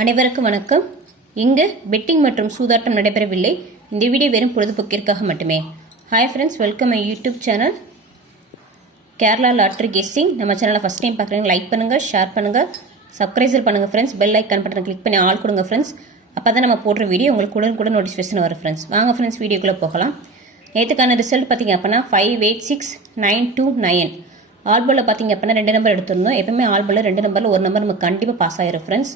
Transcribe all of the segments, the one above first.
அனைவருக்கும் வணக்கம். இங்கு பெட்டிங் மற்றும் சூதாட்டம் நடைபெறவில்லை. இந்த வீடியோ வெறும் பொழுதுபோக்கிற்காக மட்டுமே. Hi friends, welcome my YouTube channel Kerala lottery guessing. நம்ம சேனலை ஃபஸ்ட் டைம் பார்க்குறீங்க, லைக் பண்ணுங்கள், ஷேர் பண்ணுங்கள், சப்ஸ்கிரைப் பண்ணுங்கள் friends. Bell icon button click பண்ணி ஆல் கொடுங்க ஃப்ரெண்ட்ஸ். அப்போ தான் நம்ம போடுற வீடியோ உங்களுக்கு கூட நோட்டிஃபிகேஷன் வரும் ஃப்ரெண்ட்ஸ். வாங்க ஃப்ரெண்ட்ஸ், வீடியோக்குள்ளே போகலாம். நேற்றுக்கான ரிசல்ட் பார்த்திங்க அப்படின்னா 586929. ஆல்போவில் பார்த்திங்க அப்படின்னா 2 நம்பர் எடுத்திருந்தோம். எப்பவுமே ஆல்போவில் 2 நம்பரில் ஒரு நம்பர் நமக்கு கண்டிப்பாக பாஸ் ஆயிரும் ஃப்ரெண்ட்ஸ்.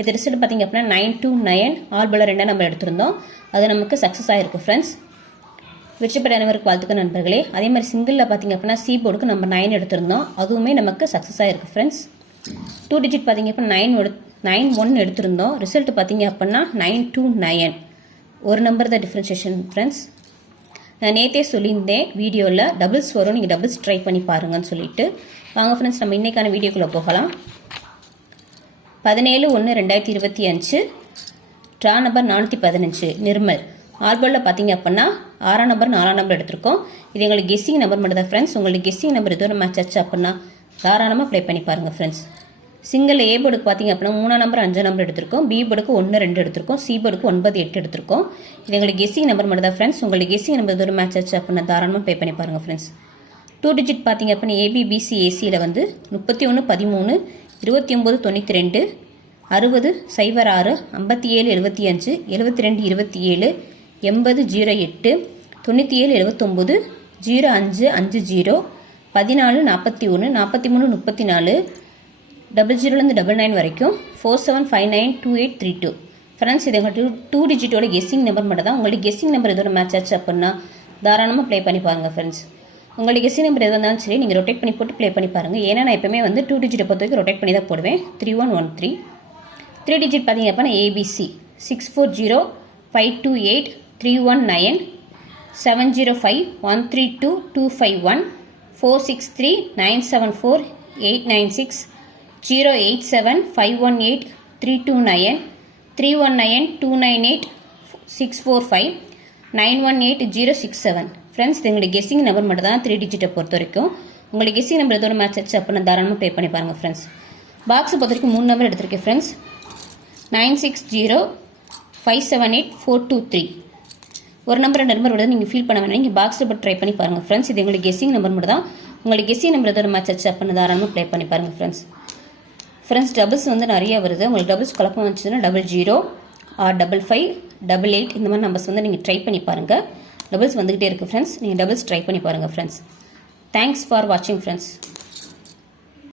இது ரிசல்ட் பார்த்திங்க அப்படின்னா 929 ஆல்போவில் 2 நம்பர் எடுத்திருந்தோம். அது நமக்கு சக்ஸஸ் ஆகிருக்கு ஃப்ரெண்ட்ஸ். வெற்றிப்பட அனைவருக்கு வாழ்த்துக்கள் நண்பர்களே. அதே மாதிரி சிங்கிளில் பார்த்திங்க அப்படின்னா சி போர்டுக்கு நம்ம 9 எடுத்திருந்தோம். அதுவுமே நமக்கு சக்ஸஸ் ஆகிருக்கு ஃப்ரெண்ட்ஸ். 2 டிஜிட் பார்த்திங்க அப்படின்னா 91 எடுத்திருந்தோம். ரிசல்ட் பார்த்திங்க அப்படின்னா 929. ஒரு நம்பர் தான் டிஃப்ரென்ஷியேஷன் ஃப்ரெண்ட்ஸ். நான் நேற்றே சொல்லியிருந்தேன் வீடியோவில் டபுள்ஸ் வரும், நீங்கள் டபுள்ஸ் ட்ரை பண்ணி பாருங்கன்னு சொல்லிட்டு. வாங்க ஃப்ரெண்ட்ஸ், நம்ம இன்றைக்கான வீடியோக்குள்ளே போகலாம். 17/1/2025 ட்ரா நம்பர் 415 நிர்மல். ஆல்போலில் பார்த்தீங்க அப்படின்னா 6ஆம் நம்பர் 4ஆம் நம்பர் எடுத்திருக்கோம். இது எங்களுக்கு கெஸ்ஸிங் நம்பர் மட்டும் தான் ஃப்ரெண்ட்ஸ். உங்களுக்கு கெஸ்ஸிங் நம்பர் எதோ மேட்ச் ஆச்சு அப்படின்னா தாராளமாக ப்ளே பண்ணி பாருங்கள் ஃப்ரெண்ட்ஸ். சிங்கிள் ஏ போர்டுக்கு பார்த்தீங்க அப்படின்னா 3ஆம் நம்பர் 5ஆம் நம்பர் எடுத்திருக்கோம். பி போர்டுக்கு 1 2 எடுத்திருக்கோம். சி போர்டுக்கு 9 8 எடுத்திருக்கோம். இது எங்களுக்கு கெஸ்ஸிங் நம்பர் மட்டும் தான் ஃப்ரெண்ட்ஸ். உங்களுக்கு கெஸ்ஸிங் நம்பர் எதோ மேட்ச் ஆச்சு அப்படின்னா தாராளமாக ப்ளே பண்ணி பாருங்கள் ஃப்ரெண்ட்ஸ். 2 டிஜிட் பார்த்தீங்க அப்படின்னா ஏபிபிசி ஏசியில் வந்து 31 13 29 92 60 06 57 75 72 27 80 08 97 79 05 50 14 41 43 34 00 99 வரைக்கும் 47592832 ஃப்ரெண்ட்ஸ். இது எங்களுக்கு 2 டிஜிட்டோட கெஸ்ஸிங் நம்பர் மட்டும் தான். உங்களுக்கு கெஸ்ஸிங் நம்பர் எதோட மேட்ச் ஆச்சு அப்படின்னா தாராளமாக ப்ளே பண்ணி பாருங்கள் ஃப்ரெண்ட்ஸ். உங்களுக்கு கெஸ்ஸிங் நம்பர் எது வந்தாலும் சரி, நீங்கள் ரொட்டேட் பண்ணி போட்டு ப்ளே பண்ணி பாருங்கள். ஏன்னா நான் எப்பவுமே வந்து 2 டிஜிட்டை பொறுத்த வரைக்கும் ரொட்டேட் பண்ணி தான் போடுவேன். 3113. 3 டிஜிட் பார்த்தீங்க அப்படின்னா ஏபிசி 640 528 319 705 132 251 463 974 896 087 518 329 319 298 645 918 067. ஃப்ரெண்ட்ஸ், இது எங்களுக்கு கெஸ்ஸிங் நம்பர் மட்டும் தான் 3 டிஜிட்டை பொறுத்த வரைக்கும். உங்களுக்கு கெஸ்ஸிங் நம்பர் எதோட மேட்ச் ஆச்சு அப்படின்னா தாராளமாக ப்ளே பண்ணி பாருங்கள் ஃப்ரெண்ட்ஸ். பாக்ஸை பொறுத்த வரைக்கும் 3 நம்பர் எடுத்திருக்கேன் ஃப்ரெண்ட்ஸ். 960 578 423. ஒரு நம்பர் 2 நம்பர் வருது, நீங்கள் ஃபீல் பண்ண வேணாம். நீங்கள் பாக்ஸில் போட்டு ட்ரை பண்ணி பாருங்கள் ஃப்ரெண்ட்ஸ். இது உங்களுக்கு கெஸ்ஸிங் நம்பர் மட்டும் தான். உங்களுக்கு கெஸ்ஸிங் நம்பர் எதோட மேட்ச் ஆச்சு அப்படின்னு தாராளமாக ப்ளே பண்ணி பாருங்கள் ஃப்ரெண்ட்ஸ். ஃப்ரெண்ட்ஸ், டபுள்ஸ் வந்து நிறைய வருது. உங்களுக்கு டபுள்ஸ் குழப்பம் வந்துச்சுன்னா 00 or 55 88 இந்த மாதிரி நம்பர்ஸ் வந்து நீங்கள் ட்ரை பண்ணி பாருங்கள். டபுள்ஸ் வந்துகிட்டே இருக்குது ஃப்ரெண்ட்ஸ். நீங்கள் டபுள்ஸ் ட்ரை பண்ணி பாருங்கள் ஃப்ரெண்ட்ஸ். தேங்க்ஸ் ஃபார் வாட்சிங் ஃப்ரெண்ட்ஸ்.